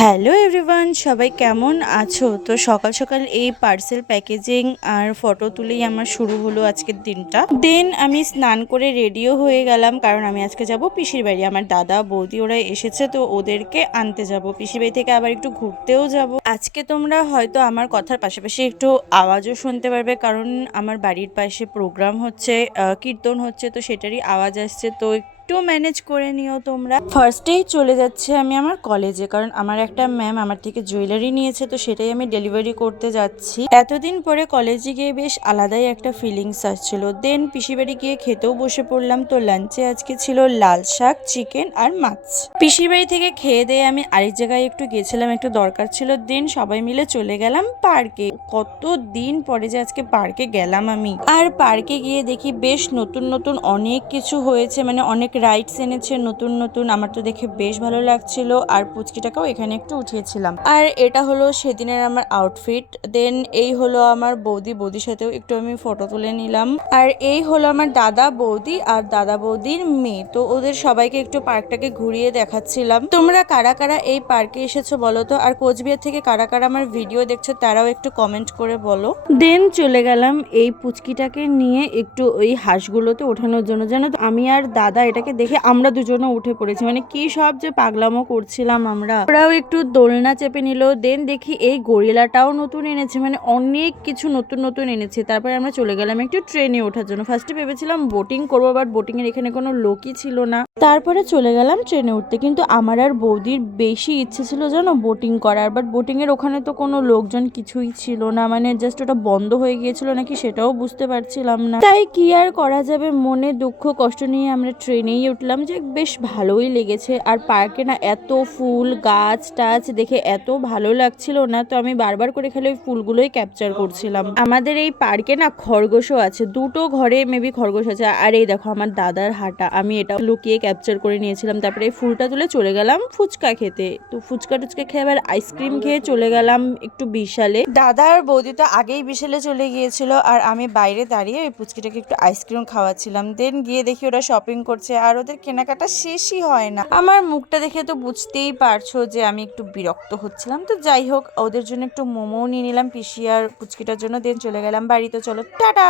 Hello everyone, সবাই কেমন আছো? তো সকাল সকাল এই পার্সেল প্যাকেজিং আর ফটো তুলেই আমার শুরু হলো আজকের দিনটা। দেন আমি স্নান করে রেডিও হয়ে গেলাম, কারণ আমি আজকে যাব পিসির বাড়ি। আমার দাদা বৌদি ওরা এসেছে, তো ওদেরকে আনতে যাব। পিসির বাড়ি থেকে আবার একটু ঘুরতেও যাব। আজকে তোমরা হয়তো আমার কথার পাশাপাশি একটু আওয়াজও শুনতে পারবে, কারণ আমার বাড়ির পাশে প্রোগ্রাম হচ্ছে, কীর্তন হচ্ছে, তো সেটারই আওয়াজ আসছে। তো একটু ম্যানেজ করে নিও তোমরা। ফার্স্টেই চলে যাচ্ছে আমি আমার কলেজে, কারণ আমার একটা ম্যাম আমার থেকে জুয়েলারি নিয়েছে, তো সেটাই আমি ডেলিভারি করতে যাচ্ছি। এতদিন পরে কলেজে গিয়ে বেশ আলাদাই একটা ফিলিংস আসছিল। দেন পিসিবাড়ি গিয়ে খেতেও বসে পড়লাম। তো লাঞ্চে আজকে ছিল লাল শাক, চিকেন আর মাছ। পিসির বাড়ি থেকে খেয়ে দিয়ে আমি আরেক জায়গায় একটু গেছিলাম, একটু দরকার ছিল। দেন সবাই মিলে চলে গেলাম পার্কে। কত দিন পরে যে আজকে পার্কে গেলাম আমি। আর পার্কে গিয়ে দেখি বেশ নতুন নতুন অনেক কিছু হয়েছে, মানে অনেক রাইডস এনেছে নতুন নতুন। আমার তো দেখে বেশ ভালো লাগছিল। আর পুচকিটাকেও এখানে একটু উঠিয়েছিলাম। আর এটা হলো সেদিনের আমার আউটফিট। দেন এই হলো আমার বৌদির সাথেও একটু আমি ফটো তুলে নিলাম। আর এই হলো আমার দাদা বৌদি আর দাদা বৌদির মেয়ে। তো ওদের সবাইকে একটু পার্কটাকে ঘুরিয়ে দেখাচ্ছিলাম। তোমরা কারা কারা এই পার্কে এসেছো বলো তো, আর কোচবিহার থেকে কারা কারা আমার ভিডিও দেখছো তারাও একটু কমেন্ট করে বলো। দেন চলে গেলাম এই পুচকিটাকে নিয়ে একটু ওই হাঁসগুলোতে ওঠানোর জন্য। জানো তো, আমি আর দাদা এটাকে দেখে আমরা দুজনে উঠে পড়েছি। মানে কি সব যে পাগলামো করছিলাম আমরা। ওরাও একটু দোলনা চেপে নিল। দেন দেখি এই গরিলাটাও নতুন এনেছে, মানে অনেক কিছু নতুন নতুন এনেছে। তারপরে আমরা চলে গেলাম একটু ট্রেনে ওঠার জন্য। ফার্স্টে ভেবেছিলাম বোটিং করবো, বাট বোটিং এর এখানে কোনো লোকই ছিল না। তারপরে চলে গেলাম ট্রেনে উঠতে। কিন্তু আমার আর বৌদির বেশি ইচ্ছে ছিল জানো বোটিং করার, বাট বোটিং এর ওখানে তো কোনো লোকজন কিছুই ছিল না। মানে জাস্ট ওটা বন্ধ হয়ে গিয়েছিল নাকি সেটাও বুঝতে পারছিলাম না। তাই কি আর করা যাবে, মনে দুঃখ কষ্ট নিয়ে আমরা ট্রেনেই উঠলাম। যে বেশ ভালোই লেগেছে। আর পার্কে না এত ফুল গাছ টাছ দেখে এত ভালো লাগছিল না, তো আমি বারবার করে খালি ওই ফুলগুলোই ক্যাপচার করছিলাম। আমাদের এই পার্কে না খরগোশও আছে, দুটো ঘরে মেবি খরগোশ আছে। আর এই দেখো আমার দাদার হাঁটা, আমি এটা লুকিয়ে ক্যাপচার করে নিয়েছিলাম। তারপরে এই ফুলটা তুলে চলে গেলাম ফুচকা খেতে। তো ফুচকা টুচকা খেয়ে আবার আইসক্রিম খেয়ে চলে গেলাম একটু বিশালে। দাদা আর বৌদি তো আগেই বিশালে চলে গিয়েছিল, আর আমি বাইরে দাঁড়িয়ে ওই পুচকিটাকে একটু আইসক্রিম খাওয়াচ্ছিলাম। দেন গিয়ে দেখি ওরা শপিং করছে, আর ওদের কেনাকাটা শেষই হয় না। আমার মুখটা দেখে তো বুঝতেই পারছো যে আমি একটু বিরক্ত হচ্ছিলাম। তো যাই হোক, ওদের জন্য একটু মোমো নিয়ে নিলাম পিসি আর পুচকিটার জন্য। দেন চলে গেলাম বাড়িতে। চলো টাটা।